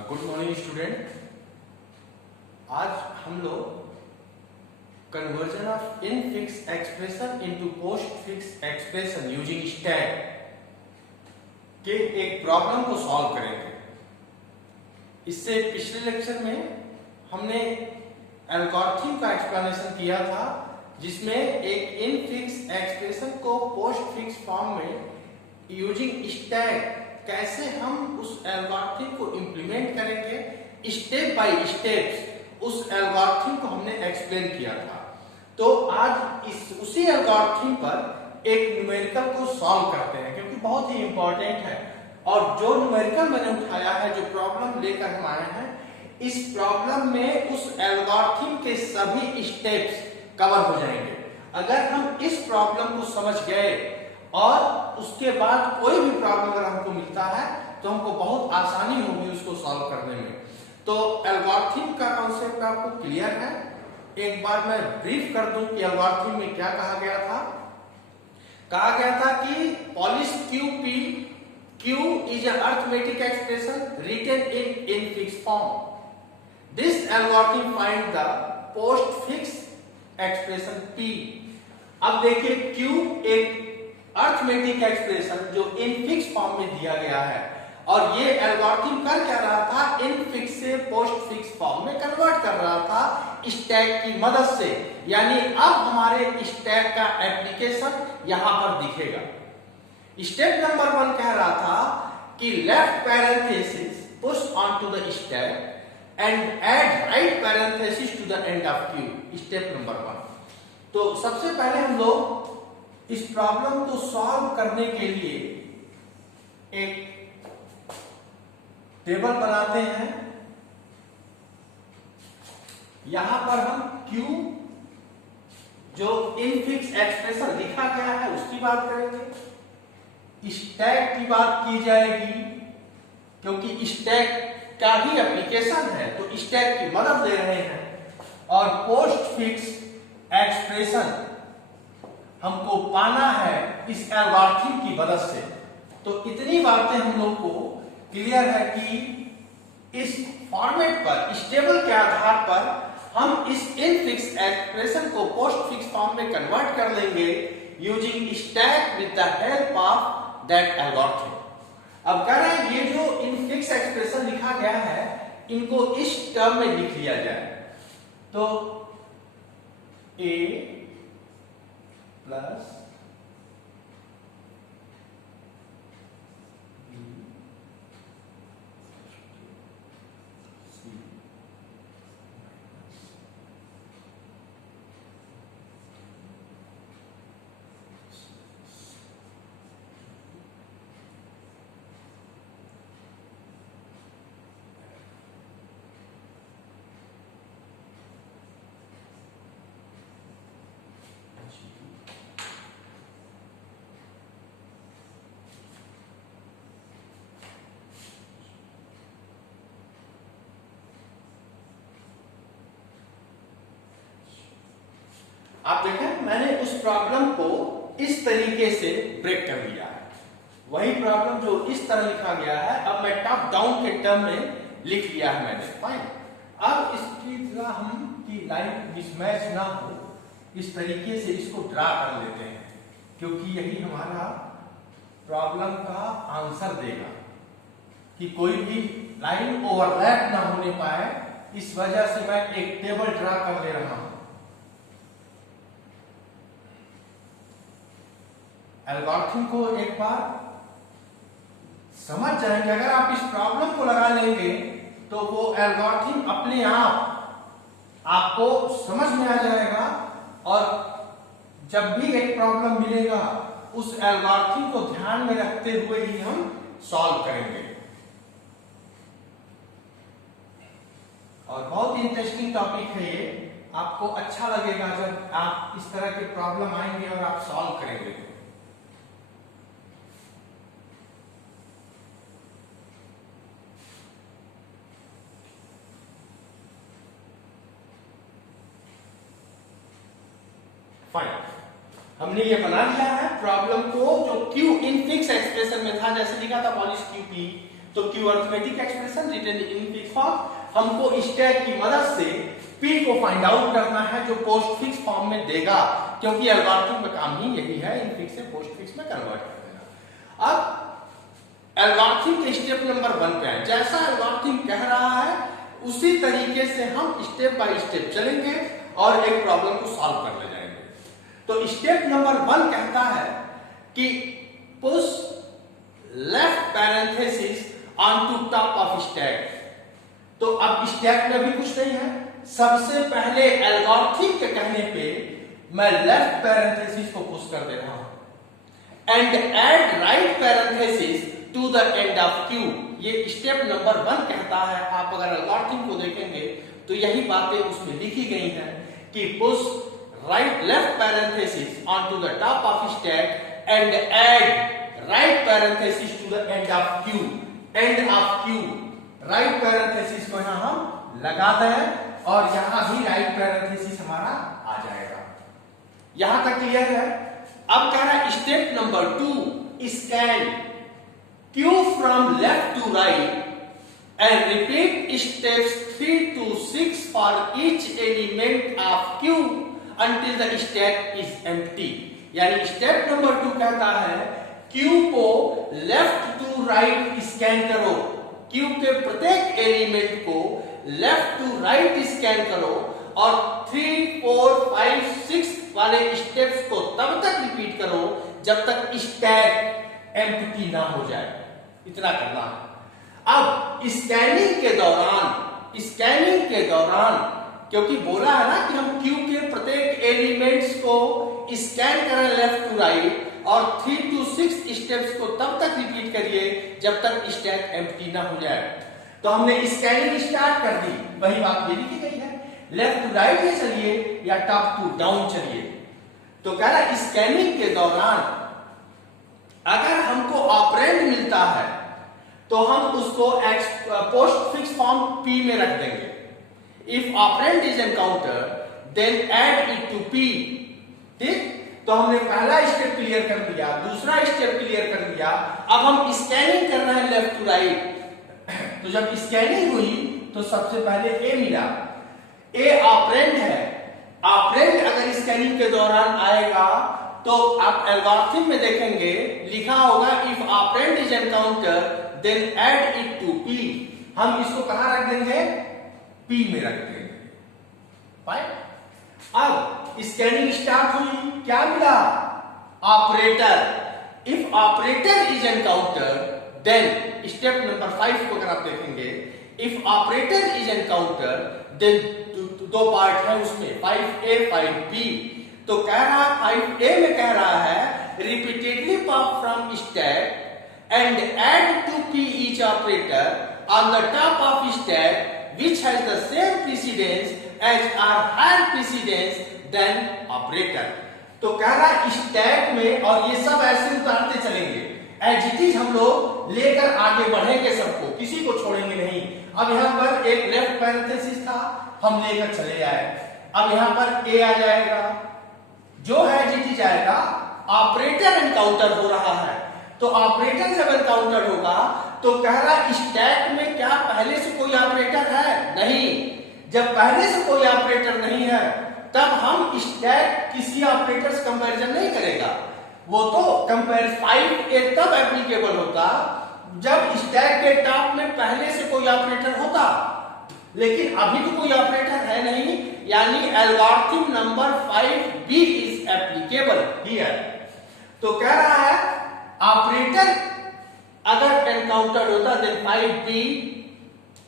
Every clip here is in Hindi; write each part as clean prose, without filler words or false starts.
Good morning student. आज हम लोग conversion of infix expression into post fix expression using stack के एक प्रॉब्लम को सॉल्व करेंगे। इससे पिछले लेक्चर में हमने एल्गोरिथम का एक्सप्लेनेशन किया था, जिसमें एक इनफिक्स एक्सप्रेशन को पोस्ट फिक्स फॉर्म में यूजिंग स्टैक कैसे हम उस एल्गोरिथम को इंप्लीमेंट करेंगे, स्टेप बाय स्टेप्स उस एल्गोरिथम को हमने एक्सप्लेन किया था। तो आज उसी एल्गोरिथम पर एक न्यूमेरिकल को सॉल्व करते हैं, क्योंकि बहुत ही इंपॉर्टेंट है। और जो न्यूमेरिकल मैंने उठाया है, जो प्रॉब्लम लेकर हम आए हैं, इस प्रॉब्लम में उस एल्गोरिथम के सभी स्टेप्स कवर हो जाएंगे। अगर हम इस प्रॉब्लम को समझ गए और उसके बाद कोई भी प्रॉब्लम अगर हमको मिलता है तो हमको बहुत आसानी होगी उसको सॉल्व करने में। तो एल्गोरिथम का कॉन्सेप्ट आपको क्लियर है। एक बार मैं ब्रीफ कर दूं कि एल्गोरिथम में क्या कहा गया था। कहा गया था कि polish Q is an arithmetic expression written in infix form. This algorithm finds the postfix expression P. अब देखिए Q एक अर्थमेटिक एक्सप्रेशन जो इनफिक्स फॉर्म में दिया गया है, और ये एल्गोरिथम कर क्या रहा था, इनफिक्स से पोस्ट फिक्स फॉर्म में कन्वर्ट कर रहा था स्टैक की मदद से। यानी अब हमारे स्टैक का एप्लीकेशन यहां पर दिखेगा। स्टेप नंबर 1 कह रहा था कि left parenthesis push on to the stack and add right parenthesis to the end of queue. Step number 1। तो सबसे पहले हम लोग इस प्रॉब्लम को सॉल्व करने के लिए एक टेबल बनाते हैं। यहां पर हम Q जो इनफिक्स एक्सप्रेशन लिखा गया है उसकी बात करेंगे। स्टैक की बात की जाएगी, क्योंकि स्टैक का ही एप्लीकेशन है तो स्टैक की मदद ले रहे हैं। और पोस्ट फिक्स एक्सप्रेशन हमको पाना है इस एल्गोरिथम की मदद से। तो इतनी बातें हम लोग को क्लियर है कि इस फॉर्मेट पर, इस टेबल के आधार पर हम इस इनफिक्स एक्सप्रेशन को पोस्ट फिक्स फॉर्म में कन्वर्ट कर लेंगे using stack with the help of that algorithm. अब कह रहे हैं ये जो इनफिक्स एक्सप्रेशन लिखा गया है, इनको इस टर्म में लिख लिया जाए। तो A प्लस आप देखें, मैंने उस प्रॉब्लम को इस तरीके से ब्रेक कर दिया है। वही प्रॉब्लम जो इस तरह लिखा गया है, अब मैं टॉप डाउन के टर्म में लिख लिया है मैंने। फाइन। अब इसकी तरह हम की लाइन मिसमैच ना हो, इस तरीके से इसको ड्रा कर लेते हैं, क्योंकि यही हमारा प्रॉब्लम का आंसर देगा कि कोई भी लाइन ओवरलैप ना होने पाए। इस वजह से मैं एक टेबल ड्रा कर ले रहा हूं। एल्गोरिथम को एक बार समझ जाएंगे, अगर आप इस प्रॉब्लम को लगा लेंगे तो वो एल्गोरिथम अपने आप आपको समझ में आ जाएगा, और जब भी एक प्रॉब्लम मिलेगा उस एल्गोरिथम को ध्यान में रखते हुए ही हम सॉल्व करेंगे। और बहुत इंटरेस्टिंग टॉपिक है ये। आपको अच्छा लगेगा जब आप इस तरह के प्रॉब्लम आएंगे और आप सॉल्व करेंगे। फाइन, हमने ये बना लिया है प्रॉब्लम को, जो Q इनफिक्स एक्सप्रेशन में था, जैसे लिखा था पॉलिश QP तो Q arithmetic expression written infix form, हमको स्टैक की मदद से P को फाइंड आउट करना है जो पोस्ट फिक्स फॉर्म में देगा, क्योंकि एल्गोरिथम का काम ही यही है इन फिक्स से पोस्ट फिक्स में कन्वर्ट कर देना। अब एल्गोरिथम के स्टेप नंबर 1 पे आए। जैसा एल्गोरिथम कह रहा है उसी तरीके से हम स्टेप बाय स्टेप चलेंगे और एक प्रॉब्लम को सॉल्व कर ले जाएंगे। तो स्टेप नंबर 1 कहता है कि push left parenthesis on to top of stack. तो अब स्टैक में भी कुछ नहीं है, सबसे पहले एल्गोरिथम के कहने पे मैं लेफ्ट पैरेंथेसिस को पुश कर दे रहा हूं and add right parenthesis to the end of queue. ये स्टेप नंबर 1 कहता है। आप अगर एल्गोरिथम को देखेंगे तो यही बातें उसमें लिखी गई हैं कि push right left parenthesis on to the top of stack and add right parenthesis to the end of queue. End of queue, right parenthesis को यहां हम लगाते हैं और यहां भी राइट पैरेंथेसिस हमारा आ जाएगा। यहां तक क्लियर है। अब कह रहा है step number 2, scan Q from left to right and repeat steps 3 to 6 for each element of Q until the stack is empty। यानी स्टेप नंबर 2 कहता है Q को लेफ्ट टू राइट स्कैन करो, Q के प्रत्येक एलिमेंट को लेफ्ट टू राइट स्कैन करो और 3, 4, 5, 6 वाले स्टेप्स को तब तक रिपीट करो जब तक स्टैक एम्प्टी ना हो जाए। इतना करना है। अब स्कैनिंग के दौरान क्योंकि बोला है ना कि हम Q के प्रत्येक एलिमेंट्स को स्कैन करें लेफ्ट टू राइट और 3 to 6 स्टेप्स को तब तक रिपीट करिए जब तक स्टैक एम्प्टी ना हो जाए। तो हमने स्कैनिंग स्टार्ट कर दी, वही बात ये लिखी गई है, लेफ्ट टू राइट में चलिए या टॉप टू डाउन चलिए। तो कह रहा स्कैनिंग के दौरान अगर हमको ऑपरेंड मिलता है तो हम उसको पोस्ट फिक्स फॉर्म P में रख देंगे। If operand is encounter then add it to P। ठीक, तो हमने पहला स्टेप क्लियर कर दिया, दूसरा स्टेप क्लियर कर दिया। अब हम स्कैनिंग कर रहे हैं लेफ्ट टू राइट। तो जब स्कैनिंग हुई तो सबसे पहले A मिला, A ऑपरेंड है। ऑपरेंड अगर स्कैनिंग के दौरान आएगा तो आप एल्गोरिथम में देखेंगे लिखा होगा if operand is encounter then add it to P। हम इसको कहां रख देंगे? P में रख देंगे। फाइन। अब स्कैनिंग स्टार्ट हुई, क्या मिला? Operator. If operator is encounter then step number 5 को अगर आप देखेंगे, if operator is encounter then दो पार्ट है उसमें 5A 5B। तो कह रहा है 5A में कह रहा है repeatedly pop from stack and add to P each operator on the top of stack which has the same precedence as or higher precedence than operator। तो कह रहा है स्टैक में, और ये सब ऐसे उतारते चलेंगे एज इट इज, हम लोग लेकर आगे बढ़ेंगे सबको, किसी को छोड़ेंगे नहीं। अब यहाँ पर एक लेफ्ट पैरेंथेसिस था, हम लेकर चले आए। अब यहाँ पर A आ जाएगा, जो है एज इट इज आएगा। ऑपरेटर एनकाउंटर हो रहा है, तो ऑपरेटर जब एनकाउंटर होगा तो कह रहा है स्टैक में क्या पहले से कोई ऑपरेटर है? नहीं। जब पहले से कोई ऑपरेटर नहीं है तब हम स्टैक किसी ऑपरेटर से कंपैरिजन नहीं करेगा। वो तो कंपेयर 5A तब एप्लीकेबल होता जब स्टैक के टॉप में पहले से कोई ऑपरेटर होता, लेकिन अभी तो कोई ऑपरेटर है नहीं, यानी algorithm number 5B is applicable here. तो कह रहा है ऑपरेटर अगर एनकाउंटर होता then 5B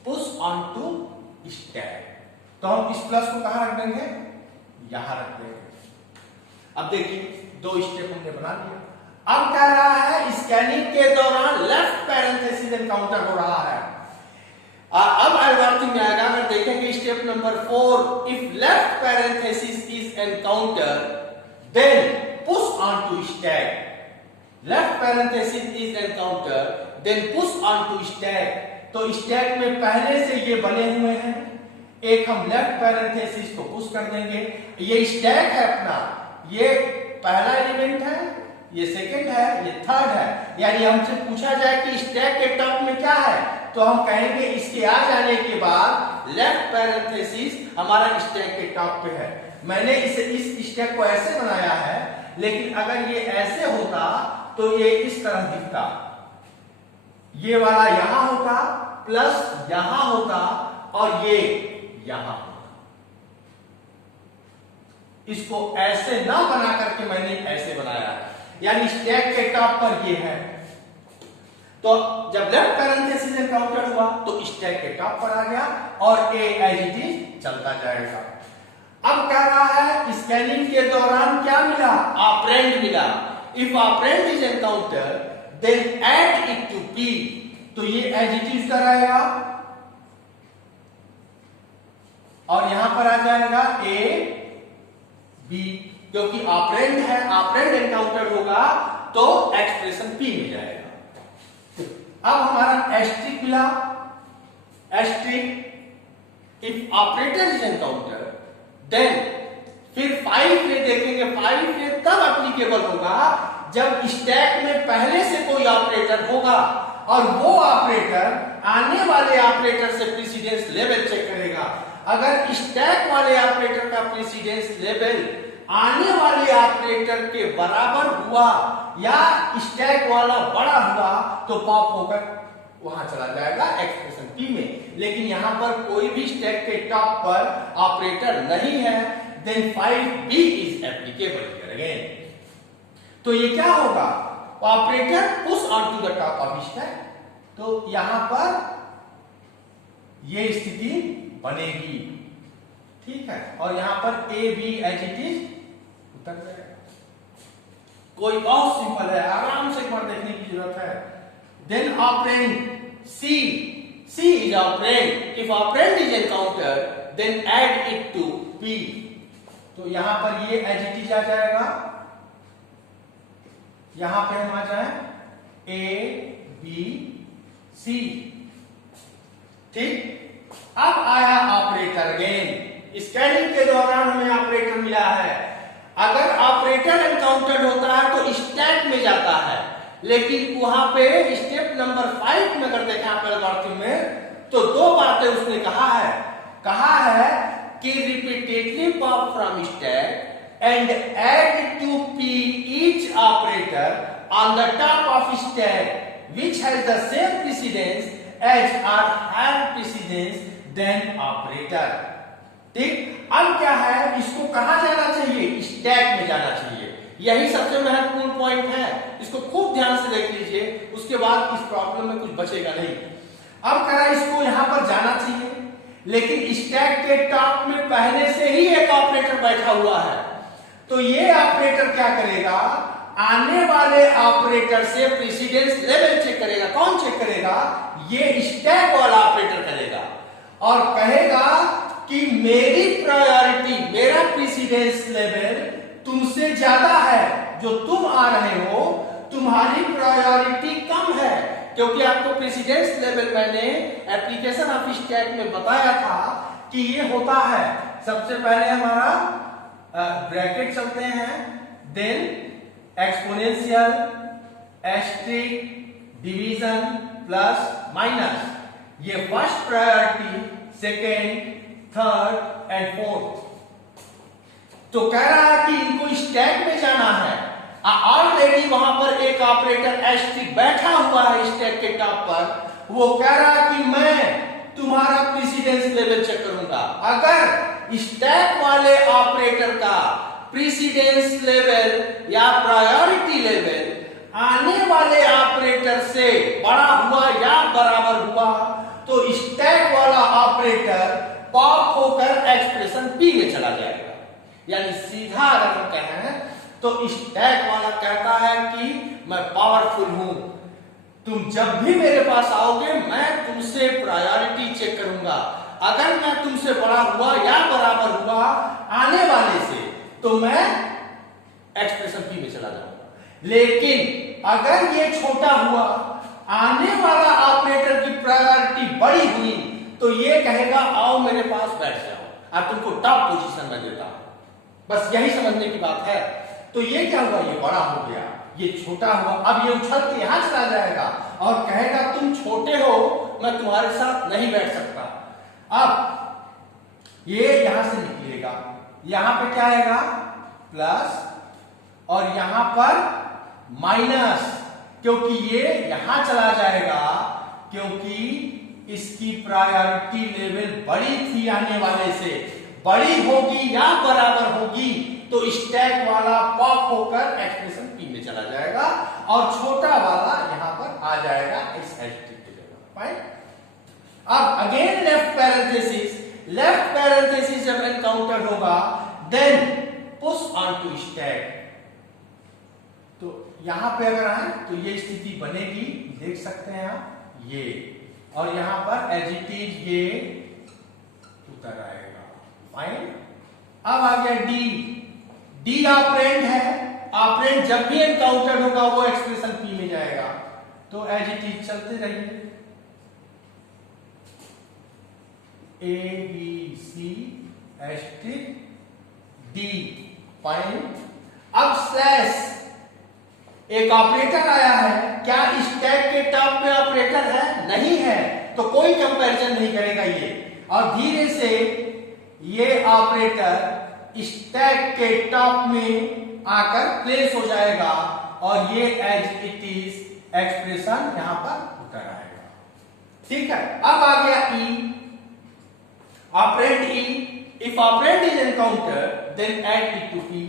push on to stack. तो हम इस प्लस को कहां रख देंगे? यहां रख देंगे। अब देखिए दो स्टेप हमने बना लिया। अब कह रहा है स्कैनिंग के दौरान लेफ्ट पैरेंथेसिस एनकाउंटर हो रहा है। अब एल्गोरिथम में आएगा, अगर देखेंगे step number 4, if left parenthesis is encounter then push on to stack. Left parenthesis is encounter then push on to stack. तो स्टैक में पहले से ये बने हुए हैं, एक हम लेफ्ट पैरेंथेसिस को पुश कर देंगे। ये स्टैक है अपना, ये पहला एलिमेंट है, ये सेकंड है, ये थर्ड है। यानी हमसे पूछा जाए कि स्टैक के टॉप में क्या है, तो हम कहेंगे इसके आ जाने के बाद लेफ्ट पैरेंथेसिस हमारा स्टैक के टॉप पे है। मैंने इस स्टैक को ऐसे बनाया है, लेकिन अगर ये ऐसे होता तो ये इस तरह दिखता, ये वाला यहां होता प्लस यहां होता और ये यहां होता। इसको ऐसे ना बना करके मैंने ऐसे बनाया है, यानी स्टैक के टॉप पर ये है। तो जब लेफ्ट पैरेंथेसिस एनकाउंटर हुआ तो स्टैक के टॉप पर आ गया और ए एज इट इज चलता जाएगा। अब क्या रहा है, स्कैनिंग के दौरान क्या मिला, ऑपरेंड मिला। If operand is encounter then add it to P, तो ये एज इट इज का रहेगा और यहां पर आ जाएगा ए बी, क्योंकि ऑपरेंड है, ऑपरेंड एनकाउंटर होगा तो एक्सप्रेशन पी मिल जाएगा। अब हमारा एस्ट्रिक मिला, asterisk if operator is encounter then फिर 5 में देखेंगे, 5 में तब एप्लीकेबल होगा जब स्टैक में पहले से कोई ऑपरेटर होगा और वो ऑपरेटर आने वाले ऑपरेटर से प्रेसिडेंस लेवल चेक करेगा। अगर स्टैक वाले ऑपरेटर का प्रेसिडेंस लेवल आने वाले ऑपरेटर के बराबर हुआ या स्टैक वाला बड़ा हुआ तो पॉप होकर वहां चला जाएगा एक्सप्रेशन पी में। लेकिन यहां पर कोई भी स्टैक के टॉप पर ऑपरेटर नहीं है, then 5B is applicable here again. तो ये क्या होगा, operator push on to the top of stack, तो यहां पर ये स्थिति बनेगी, ठीक है। और यहां पर A B as it is उतर जाएगा। कोई बहुत सिंपल है, आराम से एक बार देखने की जरूरत है। Then operand C is operand. If operand is encountered, then add it to P. तो यहां पर ये एज इट इज आ जाएगा, यहां पे हम आ जाए A B C, ठीक। अब आया ऑपरेटर अगेन। स्कैनिंग के दौरान हमें ऑपरेटर मिला है। अगर ऑपरेटर एनकाउंटर्ड होता है तो स्टैक में जाता है, लेकिन वहां पे स्टेप नंबर 5 में अगर देखा एल्गोरिथम में तो दो बातें उसने कहा है कि repeatedly pop from stack and add to P each operator on the top of stack which has the same precedence as और हैव प्रेसिडेंस देन ऑपरेटर, ठीक। अब क्या है, इसको कहां जाना चाहिए, स्टैक में जाना चाहिए। यही सबसे महत्वपूर्ण पॉइंट है, इसको खूब ध्यान से देख लीजिए, उसके बाद इस प्रॉब्लम में कुछ बचेगा नहीं। अब कह रहा है इसको यहां पर जाना चाहिए, लेकिन स्टैक के टॉप में पहले से ही एक ऑपरेटर बैठा हुआ है, तो ये ऑपरेटर क्या करेगा, आने वाले ऑपरेटर से प्रेसिडेंस लेवल चेक करेगा। कौन चेक करेगा, ये स्टैक वाला ऑपरेटर करेगा और कहेगा कि मेरी प्रायोरिटी, मेरा प्रेसिडेंस लेवल तुमसे ज्यादा है, जो तुम आ रहे हो तुम्हारी प्रायोरिटी कम है, क्योंकि आपको प्रेसिडेंस लेवल मैंने एप्लीकेशन ऑफ स्टैक में बताया था कि ये होता है। सबसे पहले हमारा ब्रैकेट चलते हैं, then exponential, asterisk, division plus minus, ये first priority, second, third and fourth. तो कह रहा है कि इनको स्टैक में जाना है, ऑलरेडी वहां पर एक ऑपरेटर एस्टेरिस्क बैठा हुआ है स्टैक के टॉप पर। वो कह रहा है कि मैं तुम्हारा प्रेसिडेंस लेवल चेक करूंगा। अगर स्टैक वाले ऑपरेटर का प्रेसिडेंस लेवल या प्रायोरिटी लेवल आने वाले ऑपरेटर से बड़ा हुआ या बराबर हुआ तो स्टैक वाला ऑपरेटर पॉप होकर एक्सप्रेशन पी में चला जाएगा। यानी सीधा अगर हम कहें तो स्टैक वाला कहता है कि मैं पावरफुल हूं, तुम जब भी मेरे पास आओगे मैं तुमसे प्रायोरिटी चेक करूंगा। अगर मैं तुमसे बड़ा हुआ या बराबर हुआ आने वाले से तो मैं एक्सप्रेशन पी में चला जाऊंगा। लेकिन अगर ये छोटा हुआ, आने वाला ऑपरेटर की प्रायोरिटी बड़ी हुई, तो ये कहेगा आओ मेरे पास बैठ जाओ और तुमको टॉप पोजीशन में देता हूं। बस यही समझने की बात है। तो ये क्या हुआ, ये बड़ा हो गया। ये छोटा हुआ, अब ये उछल के यहां चला जाएगा और कहेगा तुम छोटे हो, मैं तुम्हारे साथ नहीं बैठ सकता। अब ये यहां से निकलेगा, यहां पे क्या आएगा प्लस और यहां पर माइनस, क्योंकि ये यहां चला जाएगा, क्योंकि इसकी प्रायोरिटी लेवल बड़ी थी, आने वाले से बड़ी होगी या बराबर होगी तो स्टैक वाला पॉप होकर एक्सप्रेशन पी में चला जाएगा और छोटा वाला यहां पर आ जाएगा इस एस्टेरिक की जगह। फाइन। अब अगेन लेफ्ट पैरेंथेसिस जब एनकाउंटर होगा then push on to stack. तो यहां पे अगर आए तो ये स्थिति बनेगी, देख सकते हैं आप ये, और यहां पर एज इट इज ये उतर आएगा। फाइन। अब आ गया डी ऑपरेंड है, ऑपरेंड जब भी एनकाउंटर होगा वो एक्सप्रेशन पी में जाएगा, तो एज इट इज चलते रहिए, A B C asterisk D. Fine. अब स्लैश एक ऑपरेटर आया है, क्या स्टैक के टॉप में ऑपरेटर है? नहीं है, तो कोई कंपैरिजन नहीं करेगा ये, और धीरे से ये ऑपरेटर स्टैक के टॉप में आकर प्लेस हो जाएगा और ये एज इट इज एक्सप्रेशन यहां पर उतर आएगा। ठीक है। अब आ गया E, operand E, if operand is encounter then add it to P.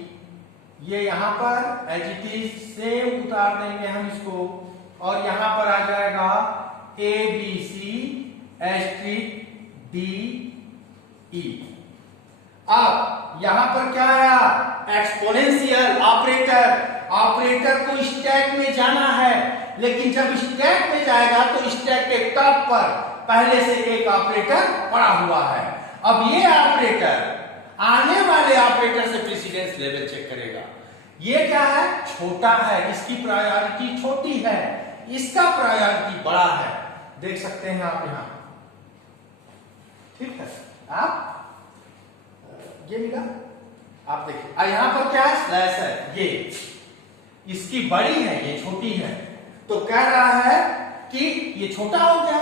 ये यहां पर एज इट इज सेम उतार देंगे हम इसको, और यहां पर आ जाएगा A B C asterisk D E. अब यहां पर क्या आया? एक्सपोनेंशियल ऑपरेटर को स्टैक में जाना है, लेकिन जब स्टैक में जाएगा तो स्टैक के टॉप पर पहले से एक ऑपरेटर पड़ा हुआ है। अब ये ऑपरेटर आने वाले ऑपरेटर से प्रेसिडेंस लेवल चेक करेगा। ये क्या है? छोटा है, इसकी प्रायोरिटी छोटी है, इसका प्रायोरिटी बड़ा है, देख सकते हैं आप यहां। ठीक है। आप ये मिला, आप देखिए यहां पर क्या है? स्लैश है, ये इसकी बड़ी है, ये छोटी है, तो कह रहा है कि ये छोटा हो गया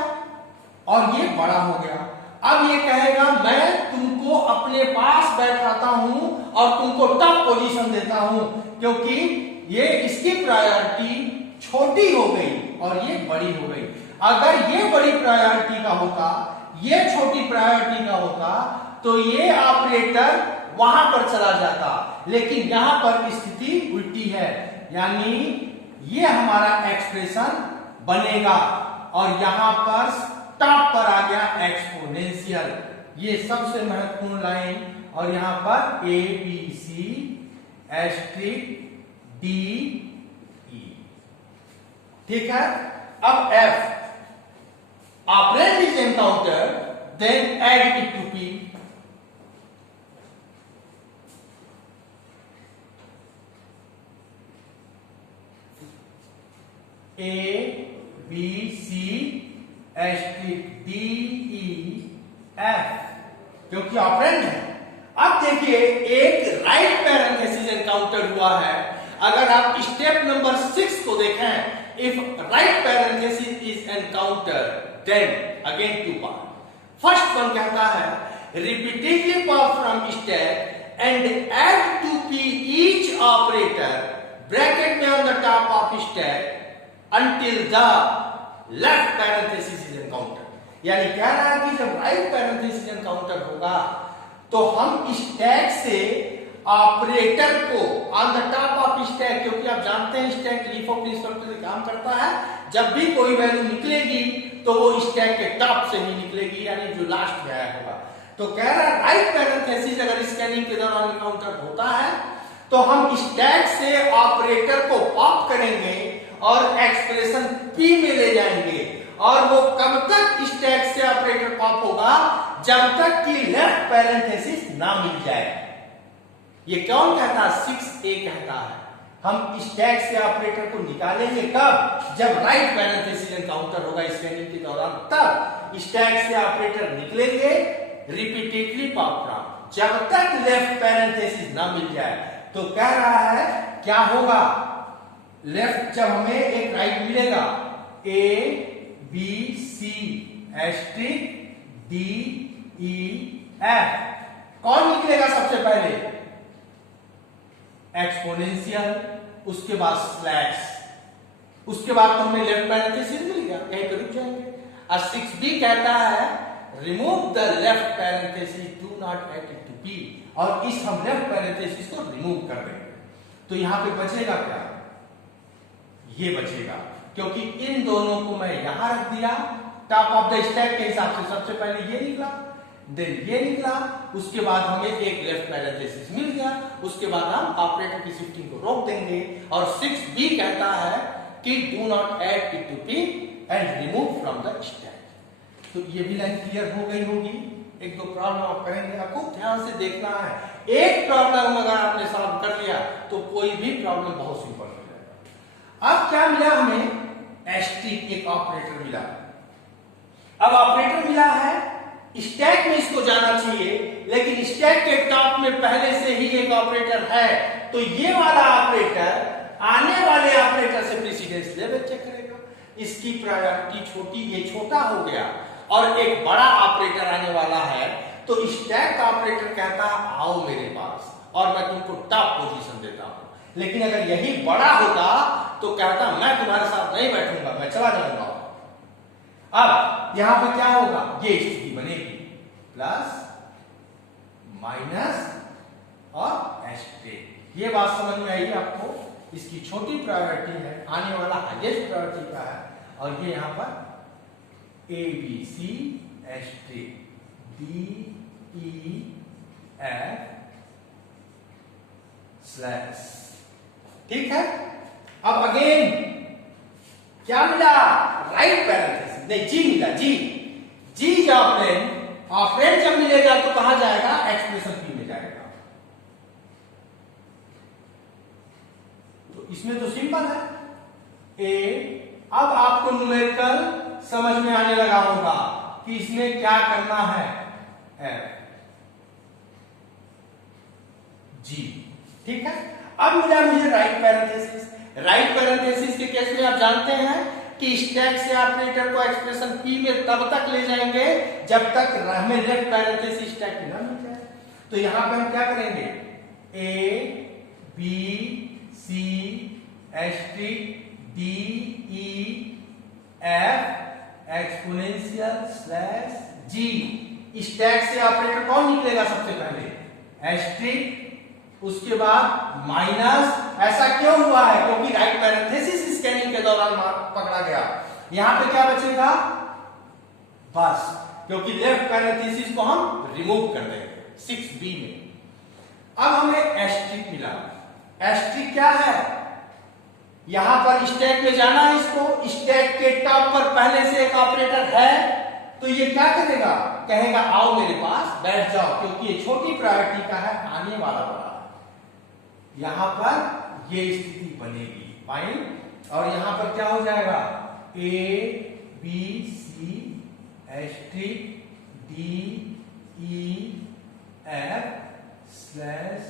और ये बड़ा हो गया। अब ये कहेगा मैं तुमको अपने पास बैठाता हूं और तुमको टॉप पोजीशन देता हूं, क्योंकि ये इसकी प्रायोरिटी छोटी हो गई और ये बड़ी हो गई। अगर ये बड़ी प्रायोरिटी का होता, ये छोटी प्रायोरिटी का होता, तो ये ऑपरेटर वहां पर चला जाता, लेकिन यहां पर स्थिति उल्टी है, यानी ये हमारा एक्सप्रेशन बनेगा और यहां पर टॉप पर आ गया एक्सपोनेंशियल। ये सबसे महत्वपूर्ण लाइन, और यहां पर A B C asterisk D E. ठीक है। अब F, operand is encounter then add it to P. A B C asterisk D E F, क्योंकि ऑपरेंड है। अब देखिए एक राइट पैरेंथेसिस एनकाउंटर हुआ है। अगर आप स्टेप नंबर 6 को देखें, if right parenthesis is encounter then again to part. First one कहता है repeatedly pop from stack and add to P each operator bracket में on the top of stack until the left parenthesis is encountered। यानी कह रहा है कि जब राइट पैरेंथेसिस एनकाउंटर होगा तो हम स्टैक से ऑपरेटर को on the top of stack, क्योंकि आप जानते हैं स्टैक लीफ ऑफ प्रिंसिपल से काम करता है, जब भी कोई वैल्यू निकलेगी तो वो स्टैक के टॉप से ही निकलेगी, यानी जो लास्ट में आया होगा। तो कह रहा है राइट पैरेंथेसिस अगर स्कैनिंग के दौरान एनकाउंटर होता है तो हम स्टैक से ऑपरेटर को पॉप करेंगे और एक्सप्रेशन पी में ले जाएंगे, और वो कब तक स्टैक से ऑपरेटर पॉप होगा? जब तक कि लेफ्ट पैरेंथेसिस ना मिल जाए। ये कौन कहता है? 6A कहता है। हम स्टैक से ऑपरेटर को निकालेंगे कब? जब राइट पैरेंथेसिस एनकाउंटर होगा स्कैनिंग के दौरान, तब स्टैक से ऑपरेटर निकलेंगे रिपीटेडली पॉप फ्रॉम, जब तक लेफ्ट पैरेंथेसिस ना मिल जाए। तो कह रहा है क्या होगा? लेफ्ट जब हमें एक राइट मिलेगा A B C asterisk D E F, कौन निकलेगा सबसे पहले? एक्सपोनेंशियल, उसके बाद स्लैश, उसके बाद तो हमें लेफ्ट पैरेंथेसिस मिल गया, यहीं पे रुक जाएंगे। और 6b कहता है remove the left parenthesis, do not add it to B, और इस हम लेफ्ट पैरेंथेसिस को रिमूव कर देंगे। तो यहां पे बचेगा क्या? ये बचेगा, क्योंकि इन दोनों को मैं यहां रख दिया टॉप ऑफ द स्टैक के हिसाब से। सबसे पहले ये निकला, देन ये निकला, उसके बाद हमें एक लेफ्ट पैरेंथेसिस मिल गया, उसके बाद हम ऑपरेटर की शिफ्टिंग को रोक देंगे। और 6b कहता है कि do not add it to B and remove from the stack. तो ये भी लाइन क्लियर हो गई होगी। एक दो प्रॉब्लम आप करेंगे, आपको ध्यान से देखना है। एक प्रॉब्लम अगर आपने सॉल्व कर लिया तो कोई भी प्रॉब्लम बहुत सिंपल हो जाएगा। अब क्या मिला हमें? एस्ट्रिक, एक ऑपरेटर मिला। अब ऑपरेटर मिला है, स्टैक में इसको जाना चाहिए, लेकिन स्टैक के टॉप में पहले से ही एक ऑपरेटर है, तो ये वाला ऑपरेटर आने वाले ऑपरेटर से प्रेसिडेंस लेवल चेक करेगा। इसकी प्रायोरिटी छोटी, ये छोटा हो गया, और एक बड़ा ऑपरेटर आने वाला है, तो स्टैक ऑपरेटर कहता आओ मेरे पास और मैं तुमको टॉप पोजीशन देता हूं। लेकिन अगर यही बड़ा होता तो कहता मैं तुम्हारे साथ नहीं बैठूंगा, मैं चला जाऊंगा। अब यहां पर क्या होगा? ये स्थिति बनेगी, प्लस माइनस और एस्ट्रिक। ये बात समझ में आई आपको? इसकी छोटी प्रायोरिटी है, आने वाला हाईएस्ट प्रायोरिटी का है, और ये यहां पर A B C asterisk D E F slash. ठीक है। अब अगेन क्या मिला? राइट पैरेंथेसिस, नहीं जी मिला, जी जब ऑपरेंड जब मिलेगा तो कहां जाएगा? एक्सप्रेशन पी में जाएगा। तो इसमें तो सिंपल है ए। अब आपको न्यूमेरिकल समझ में आने लगा होगा कि इसमें क्या करना है। एफ जी, ठीक है। अब मिला मुझे राइट पैरेंथेसिस। राइट पैरेंथेसिस के केस में आप जानते हैं कि स्टैक से ऑपरेटर को एक्सप्रेशन पी में तब तक ले जाएंगे जब तक हमें लेफ्ट पैरेंथेसिस स्टैक न मिल जाए। तो यहां पे हम क्या करेंगे? A B C asterisk D E F exponential slash G. Stack से ऑपरेटर कौन निकलेगा सबसे पहले? एस्ट्रिक, उसके बाद माइनस। ऐसा क्यों हुआ है? क्योंकि राइट पैरेंथेसिस स्कैनिंग के दौरान पकड़ा गया। यहां पे क्या बचेगा? बस, क्योंकि लेफ्ट पैरेंथेसिस को हम रिमूव कर देंगे 6b में। अब हमें एस्ट्रिक मिला। एस्ट्रिक क्या है? यहां पर स्टैक में जाना है इसको, स्टैक के टॉप पर पहले से एक ऑपरेटर है, तो ये क्या करेगा? कहेगा आओ मेरे पास बैठ जाओ, क्योंकि ये छोटी प्रायोरिटी का है, आने वाला बड़ा। यहां पर ये स्थिति बनेगी, फाइन। और यहां पर क्या हो जाएगा? A B C asterisk D E F slash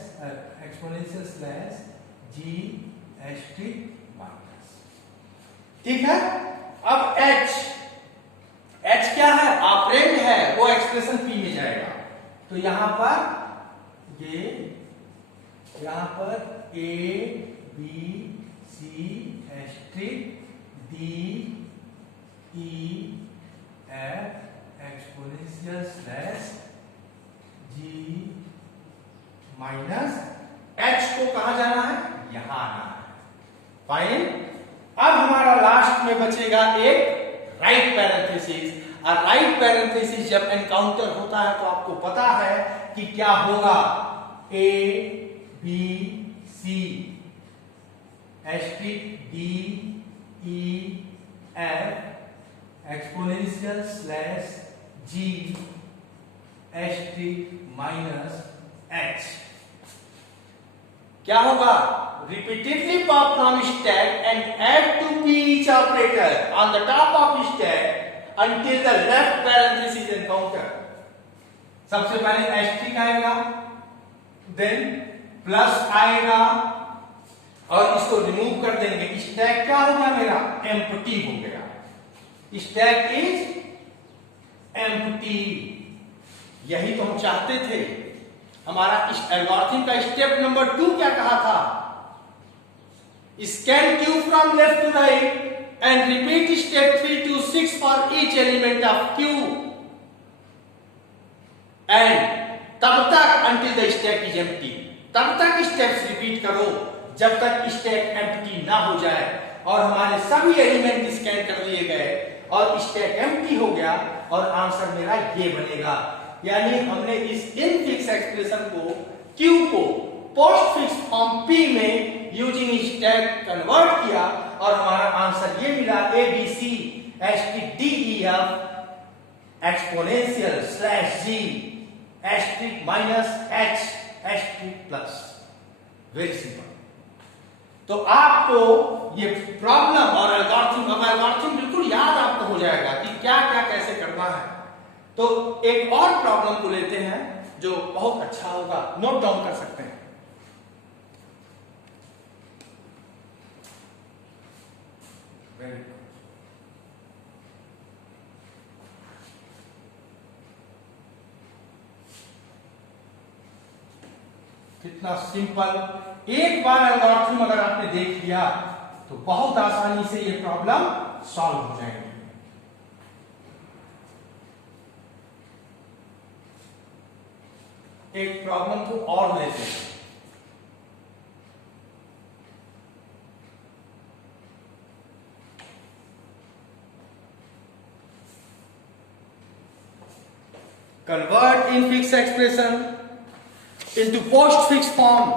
exponential slash G asterisk minus. ठीक है। अब एच क्या है? ऑपरेंड है, वो एक्सप्रेशन पी में जाएगा। तो यहां पर ये, यहां पर A B C asterisk D E F exponential slash G minus H को कहां जाना है? यहां आना है, फाइन। अब हमारा लास्ट में बचेगा एक राइट पैरेंथेसिस। और राइट पैरेंथेसिस जब एनकाउंटर होता है तो आपको पता है कि क्या होगा? A B C asterisk D E F exponential slash G asterisk minus H. क्या होगा? Repeatedly pop from stack and add to P each operator on the top of stack until the left parenthesis is encountered. सबसे पहले एस्ट्रिक आएगा, देन प्लस आएगा, और इसको रिमूव कर देंगे, स्टैक क्या हो गया मेरा, एम्प्टी हो गया, स्टैक इज एम्प्टी। यही तो हम चाहते थे। हमारा इस एल्गोरिथम का स्टेप नंबर 2 क्या कहा था, scan queue from left to right and repeat step 3 to 6 for each element of queue and तब तक until the stack is empty, तब तक स्टेप्स रिपीट करो जब तक स्टैक एम्प्टी ना हो जाए। और हमारे सभी एलिमेंट स्कैन कर लिए गए और स्टैक एम्प्टी हो गया और आंसर मेरा ये बनेगा। यानी हमने इस इनफिक्स एक्सप्रेशन को Q को पोस्ट फिक्स फॉर्म P में यूजिंग स्टैक कन्वर्ट किया और हमारा आंसर ये मिला, A B C * D E F exponential /G *-h *+। Very simple. तो आपको ये प्रॉब्लम और एल्गोरिथम बिल्कुल याद आपको हो जाएगा कि क्या क्या कैसे करना है। तो एक और प्रॉब्लम को लेते हैं जो बहुत अच्छा होगा, नोट डाउन कर सकते हैं। Very good. कितना सिंपल, एक बार एल्गोरिथम अगर आपने देख लिया तो बहुत आसानी से ये प्रॉब्लम सॉल्व हो जाएगी। एक प्रॉब्लम को और लेते हैं। Convert infix expression into postfix form.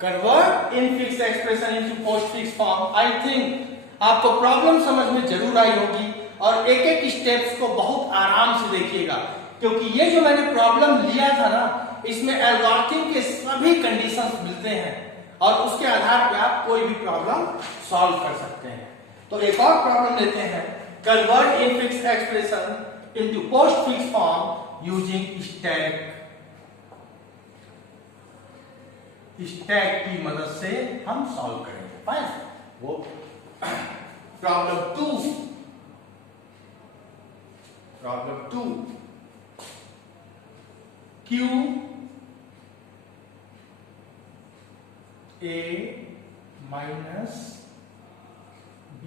Convert infix expression into postfix form. I think आपको प्रॉब्लम समझ में जरूर आई होगी और एक एक स्टेप्स को बहुत आराम से देखिएगा, क्योंकि ये जो मैंने प्रॉब्लम लिया था ना, इसमें एल्गोरिथम के सभी कंडीशंस मिलते हैं और उसके आधार पर आप कोई भी प्रॉब्लम सॉल्व कर सकते हैं। तो एक और प्रॉब्लम लेते हैं, convert infix expression into postfix form using stack. Stack की मदद से हम सॉल्व करेंगे। फाइन। वो problem 2 Q A minus B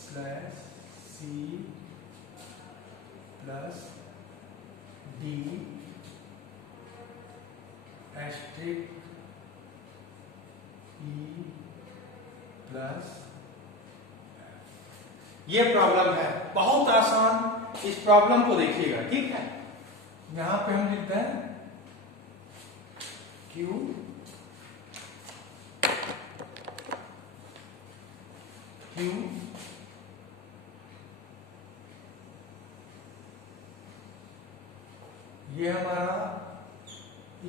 slash C plus D asterisk E plus. ये प्रॉब्लम है बहुत आसान। इस प्रॉब्लम को देखिएगा, ठीक है। यहां पे हम लिखते हैं Q ये हमारा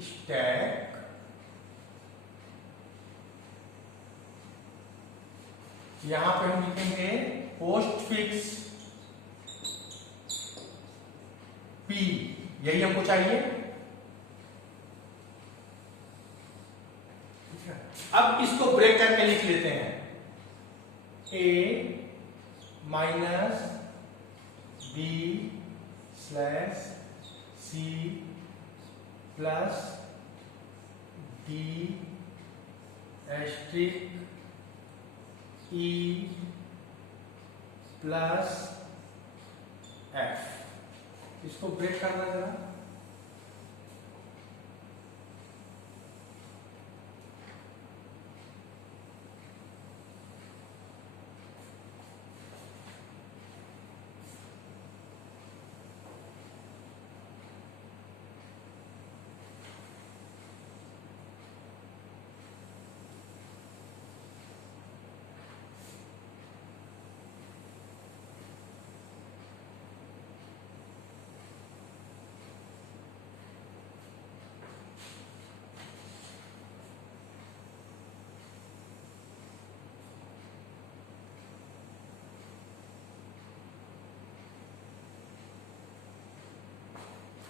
स्टैक, यहां पे हम लिखेंगे पोस्टफिक्स P, यही हमको चाहिए। ठीक है, अब इसको ब्रेक करके लिख लेते हैं, A minus B slash C plus D asterisk E plus F। इसको ब्रेक करना जरा।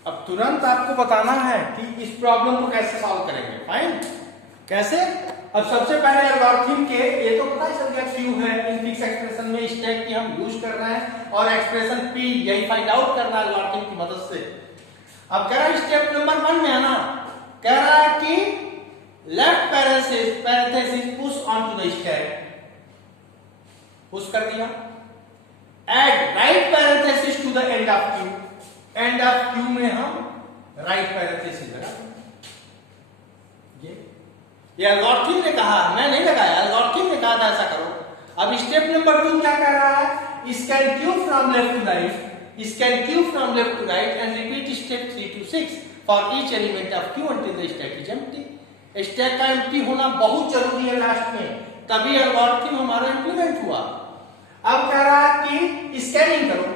अब तुरंत आपको बताना है कि इस प्रॉब्लम को कैसे सॉल्व करेंगे। फाइन। कैसे? अब सबसे पहले एल्गोरिथम के ये तो पता चल गया क्यू है, इन फिक्स एक्सप्रेशन में स्टैक की हम यूज कर रहे हैं और एक्सप्रेशन पी यही फाइंड आउट करना है एल्गोरिथम की मदद से। अब कह रहा है स्टेप नंबर 1 में है ना, कह रहा है कि left parenthesis push on to the stack, push कर दिया। Add right parenthesis to the end of queue, end of queue में हम राइट पैरेंथेसिस लगा ये एल्गोरिथम ने कहा, मैं नहीं लगाया, एल्गोरिथम ने कहा था ऐसा करो। अब स्टेप नंबर 2 क्या कर रहा है, scan queue from left to right, scan queue from left to right and repeat step 3 to 6 for each element of queue until the stack is empty। Stack का एम्प्टी होना बहुत जरूरी है लास्ट में, तभी एल्गोरिथम हमारा इंप्लीमेंट हुआ। अब कह रहा है कि स्कैनिंग करो।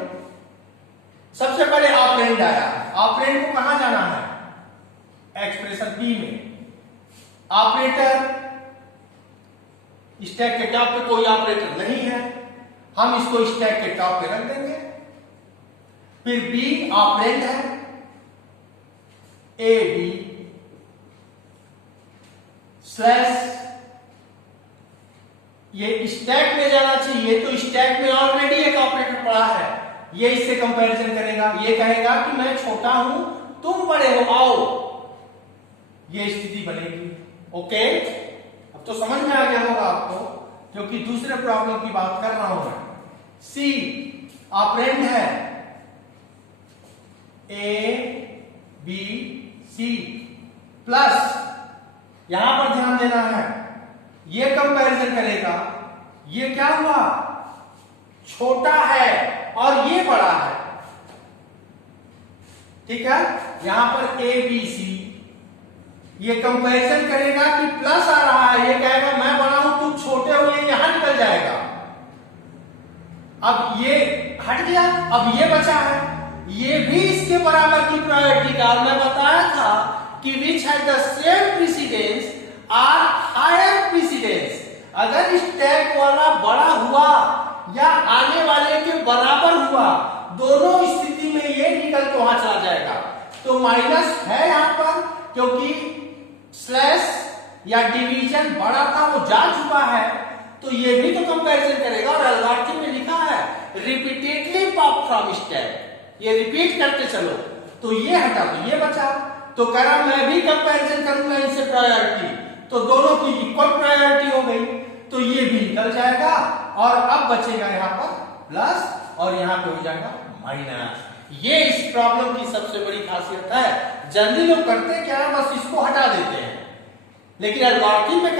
सबसे पहले ऑपरेंड आया, ऑपरेंड को कहां जाना है, एक्सप्रेशन बी में। ऑपरेटर, स्टैक के टॉप पे कोई ऑपरेटर नहीं है, हम इसको स्टैक के टॉप पे रख देंगे। फिर बी ऑपरेंड है, ए बी स्लैश, ये स्टैक में जाना चाहिए, तो स्टैक में ऑलरेडी एक ऑपरेटर पड़ा है, ये इससे कंपैरिजन करेगा, ये कहेगा कि मैं छोटा हूं तुम बड़े हो आओ, ये स्थिति बनेगी। ओके, अब तो समझ में आ गया होगा आपको, क्योंकि दूसरे प्रॉब्लम की बात कर रहा हूं मैं। सी ऑपरेंड है ए बी सी प्लस, यहां पर ध्यान देना है, ये कंपैरिजन करेगा, ये क्या हुआ, छोटा है और ये बड़ा है, ठीक है। यहां पर ए बी सी, ये कंपैरिजन करेगा कि प्लस आ रहा है, ये कहेगा मैं बड़ा हूं तुम छोटे हो, ये यहां निकल जाएगा। अब ये हट गया, अब ये बचा है, ये भी इसके बराबर की प्रायोरिटी का, मैं बताया था कि which has the same precedence are higher precedence. अगर स्टैक वाला बड़ा हुआ या आने वाले के बराबर हुआ, दोनों स्थिति में ये निकल के वहां चला जाएगा। तो माइनस है यहां पर, क्योंकि स्लैश या डिवीजन बड़ा था वो जा चुका है, तो ये भी तो कंपैरिजन करेगा। और एल्गोरिथम में लिखा है रिपीटेडली पॉप फ्रॉम स्टैक, ये रिपीट करते चलो, तो ये हटा तो ये बचा, तो कह रहा मैं भी कंपैरिजन करूंगा इनसे प्रायोरिटी, तो दोनों की इक्वल प्रायोरिटी हो गई, तो ये भी निकल जाएगा और अब बचेगा यहां पर प्लस और यहां पे हो जाएगा माइनस। ये इस प्रॉब्लम की सबसे बड़ी खासियत है। जल्दी लोग करते क्या है, बस इसको हटा देते हैं, लेकिन एल्गोरिथम में